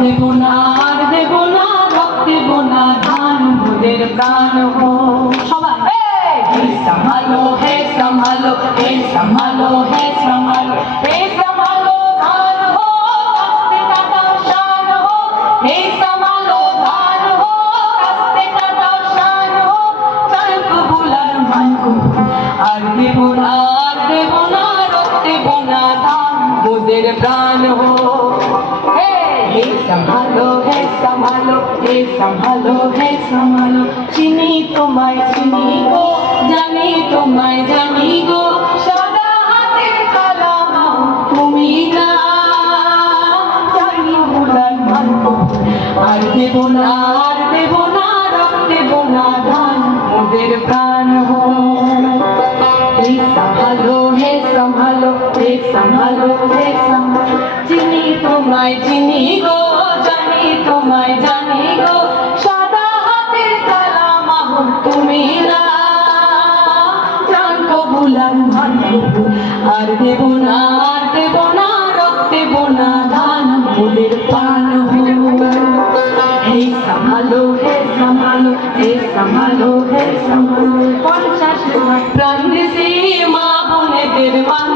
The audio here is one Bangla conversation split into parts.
দেব না আর দেব না রক্ত দেব না ধান মোদের প্রাণ হো সবাই হে সম্ভালো হে সম্ভালো হে সম্ভালো হে সম্ভালো संभालो हे संभालो हे संभालो हे संभालो हे संभालो চিনি তোমায় চিনি গো, জানি তোমায় জানি গো, সদা হাতে কলম তুমি না। জানি ভুলার না সম্ভালো হে সম্ভালো চিনি তোমায় চিনি গো, জানি তোমায় জানি গো। সাদা হাতের তালা মাহুর তুমি না। জান কবুলান আর দেব না, আর দেব না, রক্ত দেব না, ধান মোদের পান হে সম্ভালো হে সম্ভালো হে সম্ভালো হে সম্ভালো পঞ্চাশ প্রাণ মা বোনেদের মান।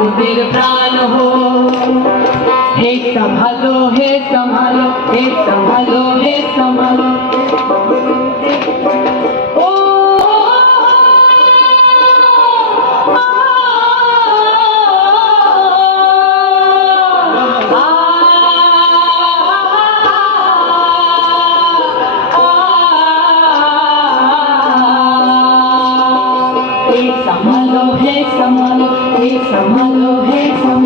মোদের প্রাণ হো হে সম্ভালো হে সম্ভালো হে সম্ভালো হে সম্ভালো संभालो हे संभालो हे संभालो हे संभालो